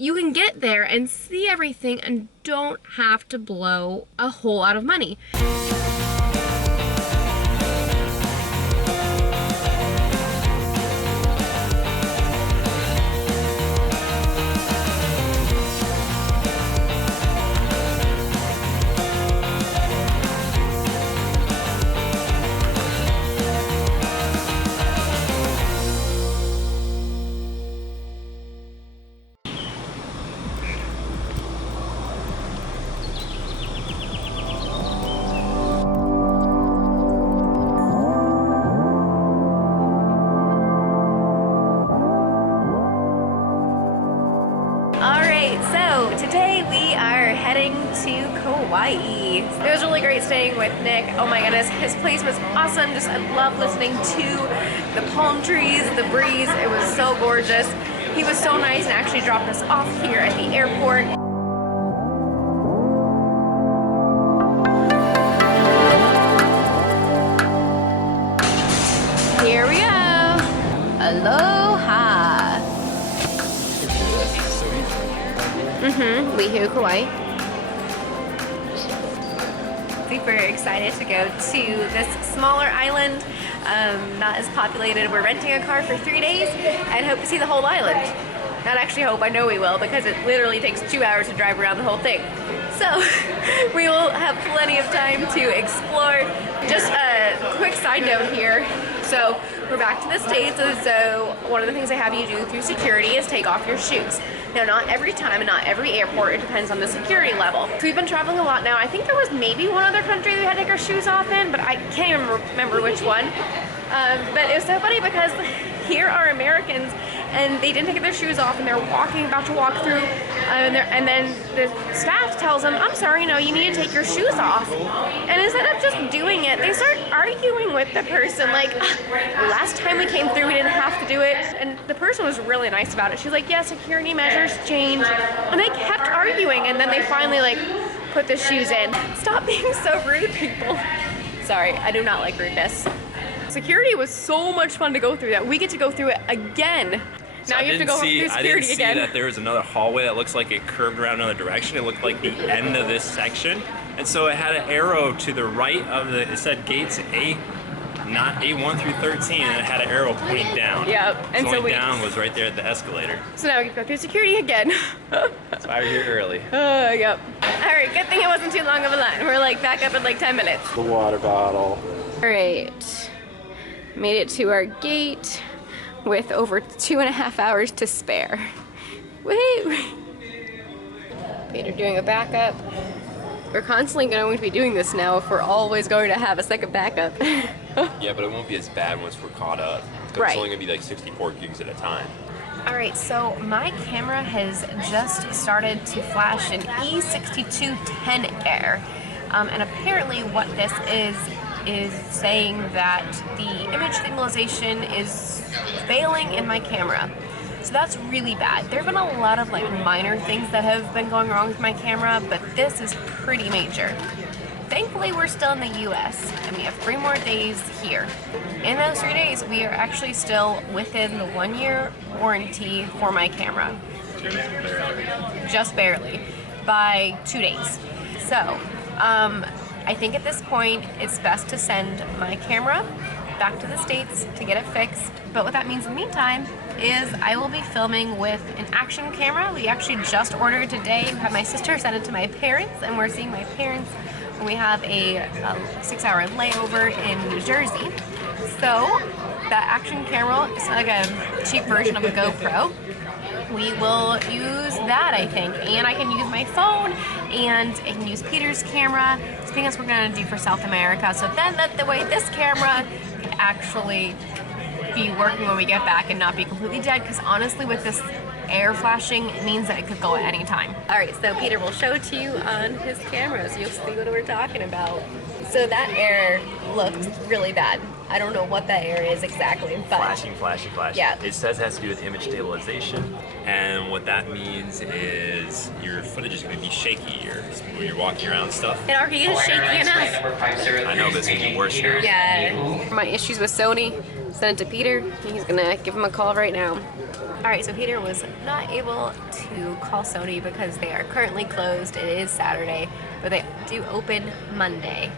you can get there and see everything and don't have to blow a whole lot of money. Today we are heading to Kauai. It was really great staying with Nick. Oh my goodness, his place was awesome. Just I love listening to the palm trees, the breeze. It was so gorgeous. He was so nice and actually dropped us off here at the airport. Here we go. Aloha. Oahu, Kauai. Super excited to go to this smaller island, not as populated. We're renting a car for 3 days and hope to see the whole island. Not actually hope, I know we will, because it literally takes 2 hours to drive around the whole thing. So we will have plenty of time to explore. Just a quick side note here. So we're back to the States, and so one of the things they have you do through security is take off your shoes. Now, not every time and not every airport, it depends on the security level. So we've been traveling a lot now. I think there was maybe one other country we had to take our shoes off in, but I can't even remember which one. But it was so funny because here are Americans and they didn't take their shoes off and they're about to walk through and then the staff tells them, I'm sorry, no, you need to take your shoes off. And instead of just doing it, they start arguing with the person like, last time we came through we didn't have to do it. And the person was really nice about it. She's like, yeah, security measures change. And they kept arguing and then they finally like put the shoes in. Stop being so rude, people. Sorry, I do not like rudeness. Security was so much fun to go through that we get to go through it again. So now you have to go through security again. I didn't see that there was another hallway that looks like it curved around another direction. It looked like the end of this section. And so it had an arrow to the right of it said gates A, not A1 through 13, and it had an arrow pointing down. Yep. And so down was right there at the escalator. So now we can go through security again. That's why we're here early. Yep. All right, good thing it wasn't too long of a line. We're like back up in like 10 minutes. The water bottle. All right. Made it to our gate with over 2.5 hours to spare. Woo! Peter doing a backup. We're constantly going to be doing this now if we're always going to have a second backup. Yeah, but it won't be as bad once we're caught up. Right. It's only going to be like 64 gigs at a time. All right, so my camera has just started to flash an E6210 and apparently what this is saying that the image stabilization is failing in my camera. So that's really bad. There have been a lot of like minor things that have been going wrong with my camera, but this is pretty major. Thankfully, we're still in the US and we have 3 more days here. In those 3 days, we are actually still within the 1-year warranty for my camera. Just barely. By 2 days. So, I think at this point, it's best to send my camera back to the States to get it fixed. But what that means in the meantime is I will be filming with an action camera. We actually just ordered today. We had my sister send it to my parents, and we're seeing my parents when we have a 6-hour layover in New Jersey. So that action camera is like a cheap version of a GoPro. We will use that, I think, and I can use my phone, and I can use Peter's camera. So I think that's what we're gonna do for South America. So then the way this camera can actually be working when we get back and not be completely dead, because honestly with this air flashing, it means that it could go at any time. All right, so Peter will show it to you on his camera so you'll see what we're talking about. So that air looked really bad. I don't know what that air is exactly, but Flashing. Yeah. It says it has to do with image stabilization, and what that means is your footage is going to be shaky when you're walking around and stuff. it already is shaky enough. I know, but it's going to be worse now. Yeah. My issues with Sony, Sent it to Peter. He's gonna give him a call right now. All right, so Peter was not able to call Sony because they are currently closed. It is Saturday, but they do open Monday.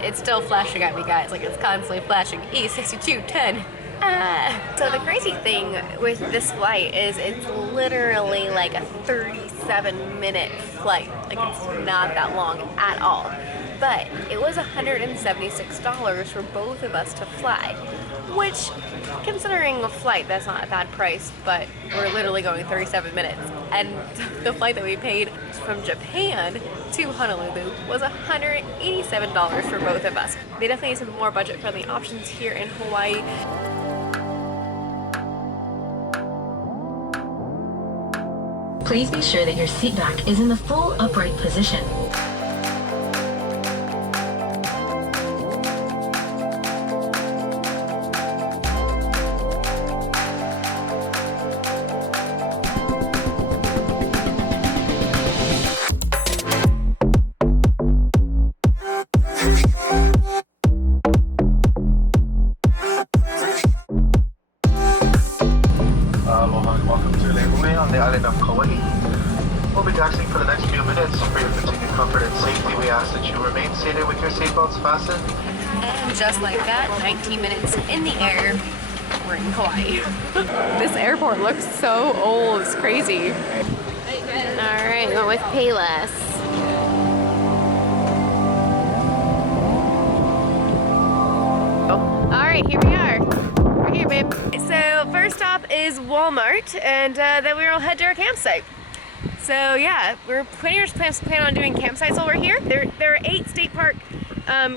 It's still flashing at me, guys. Like, it's constantly flashing. E6210. So the crazy thing with this flight is it's literally like a 37-minute flight. Like, it's not that long at all. But it was $176 for both of us to fly, which, considering a flight, that's not a bad price, but we're literally going 37 minutes. And the flight that we paid from Japan to Honolulu was $187 for both of us. They definitely need some more budget-friendly options here in Hawaii. Please be sure that your seat back is in the full upright position. Welcome to Lehue on the island of Kauai. We'll be taxiing for the next few minutes. For your continued comfort and safety, we ask that you remain seated with your seatbelts fastened. And just like that, 19 minutes in the air, we're in Kauai. This airport looks so old, it's crazy. Alright, went with Payless. Alright, here we are. We're here, babe. So first stop is Walmart, and then we'll head to our campsite. So yeah, we're pretty much plan on doing campsites over here. There are 8 state park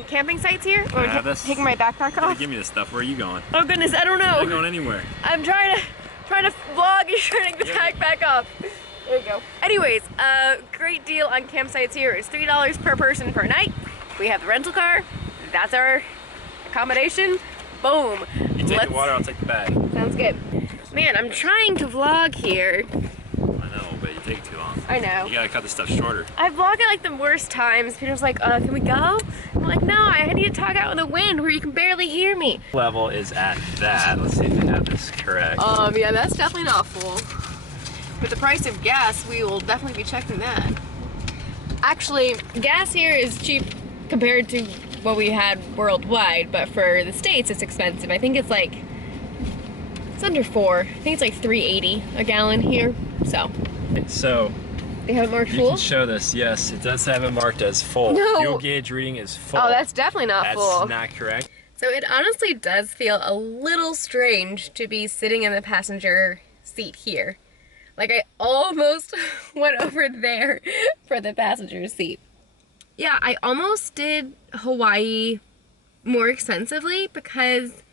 camping sites here. I'm taking my backpack off. Give me this stuff. Where are you going? Oh goodness, I don't know. I'm not going anywhere. I'm trying to vlog and trying to take the backpack off. There you go. Anyways, great deal on campsites here. It's $3 per person per night. We have the rental car. That's our accommodation. Boom. You take the water, I'll take the bag. Sounds good. Man, I'm trying to vlog here. I know, but you take too long. I know. You gotta cut this stuff shorter. I vlog at like the worst times. Peter's like, can we go? I'm like, no, I need to talk out in the wind where you can barely hear me. Level is at that. Let's see if they have this correct. Yeah, that's definitely not full. With the price of gas, we will definitely be checking that. Actually, gas here is cheap compared to what we had worldwide, but for the States it's expensive. I think it's like, it's under 4. I think it's like $3.80 a gallon here, so. So, they have it marked you full? can show this, yes. It does have it marked as full. No. Fuel gauge reading is full. Oh, that's definitely not full. That's not correct. So it honestly does feel a little strange to be sitting in the passenger seat here. Like, I almost went over there for the passenger seat. Yeah, I almost did Hawaii more expensively because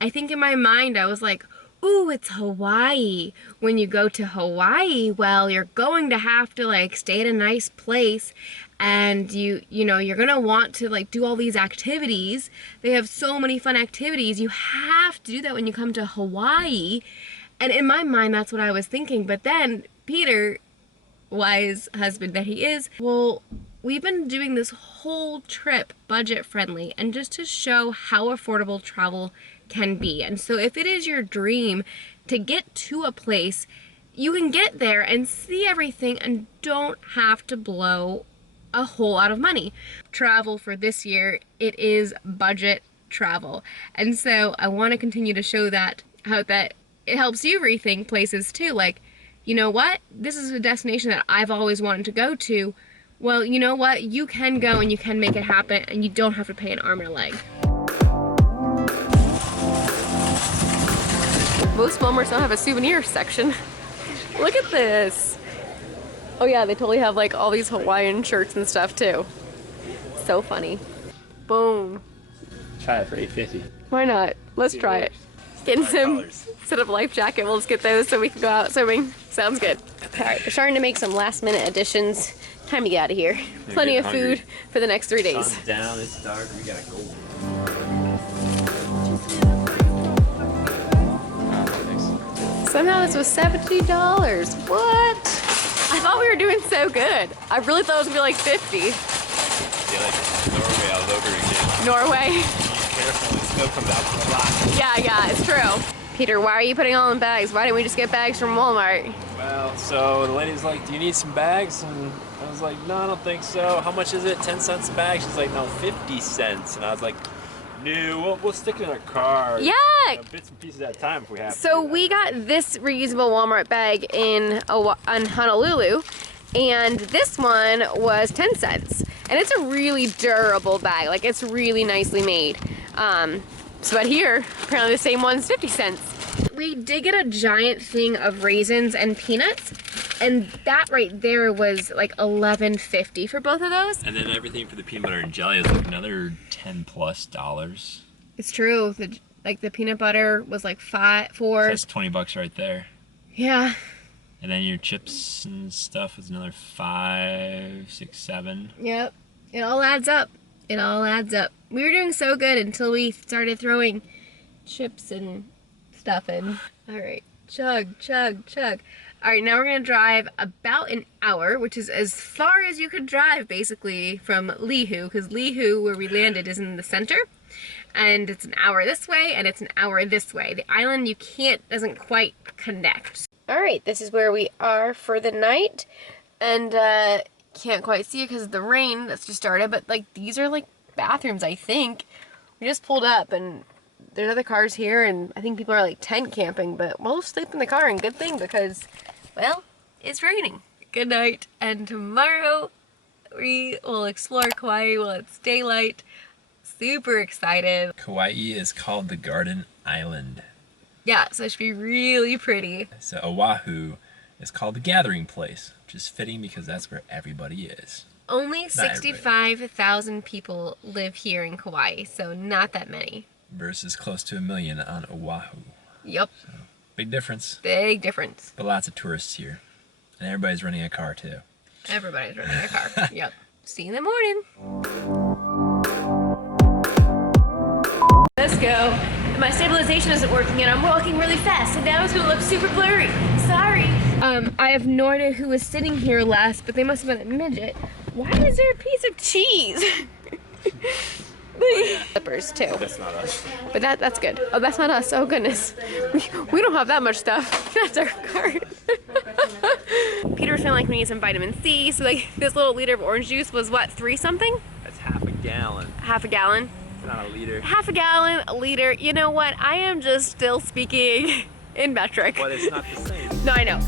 I think in my mind I was like, ooh, it's Hawaii. When you go to Hawaii, well, you're going to have to like stay at a nice place, and you know, you're gonna want to like do all these activities. They have so many fun activities. You have to do that when you come to Hawaii. And in my mind, that's what I was thinking. But then Peter, wise husband that he is, well, we've been doing this whole trip budget friendly and just to show how affordable travel can be. And so if it is your dream to get to a place, you can get there and see everything and don't have to blow a whole lot of money. Travel for this year, it is budget travel. And so I want to continue to show that, how that it helps you rethink places too. Like, you know what? This is a destination that I've always wanted to go to. Well, you know what? You can go and you can make it happen, and you don't have to pay an arm and a leg. Most Walmarts don't have a souvenir section. Look at this. Oh yeah, they totally have like all these Hawaiian shirts and stuff too. So funny. Boom. Try it for $8.50. Why not? Let's try it. Getting some, instead of life jacket, we'll just get those so we can go out swimming. Sounds good. Alright, we're starting to make some last minute additions. Time to get out of here. Plenty of food for the next 3 days. Sun's down, it's dark, we gotta go. Somehow this was $70. What? I thought we were doing so good. I really thought it was gonna be like 50. Yeah, like Norway all over again. Norway. Be careful. still comes out to a lot. Yeah, it's true. Peter, why are you putting all in bags? Why didn't we just get bags from Walmart? Well, so the lady's like, do you need some bags? And I was like, no, I don't think so. How much is it? 10 cents a bag? She's like, no, 50 cents. And I was like, no, we'll stick it in our car. Yeah. You know, bits and pieces at a time if we have to. So we got this reusable Walmart bag in Honolulu, and this one was 10 cents. And it's a really durable bag. Like, it's really nicely made. But here, apparently the same one's 50 cents. We did get a giant thing of raisins and peanuts, and that right there was like $11.50 for both of those. And then everything for the peanut butter and jelly is like another $10+. It's true. The peanut butter was like $4. So that's $20 right there. Yeah. And then your chips and stuff is another $5, $6, $7. Yep. It all adds up. It all adds up. We were doing so good until we started throwing chips and stuff in. All right, chug, chug, chug. All right, now we're gonna drive about an hour, which is as far as you could drive basically from Lihu, because Lihu, where we landed, is in the center. And it's an hour this way and it's an hour this way. The island doesn't quite connect. All right, this is where we are for the night. And can't quite see it because of the rain that's just started, but like these are like bathrooms, I think. We just pulled up and there's other cars here, and I think people are like tent camping, but we'll sleep in the car, and good thing because, well, it's raining. Good night, and tomorrow we will explore Kauai while it's daylight. Super excited. Kauai is called the Garden Island. Yeah, so it should be really pretty. So Oahu is called the Gathering Place, which is fitting because that's where everybody is. Only 65,000 people live here in Kauai, so not that many. Versus close to 1 million on Oahu. Yep. So, big difference. Big difference. But lots of tourists here. And everybody's renting a car too. Everybody's renting a car. Yep. See you in the morning. Let's go. My stabilization isn't working and I'm walking really fast, and now it's gonna look super blurry. Sorry. I have no idea who was sitting here last, but they must have been a midget. Why is there a piece of cheese? Slippers too. That's not us. But that's good. Oh, that's not us. Oh goodness. We don't have that much stuff. That's our cart. Peter's feeling like we need some vitamin C, so like this little liter of orange juice was what, 3 something? That's half a gallon. Half a gallon? It's not a liter. Half a gallon, a liter. You know what? I am just still speaking in metric. But it's not the same. No, I know.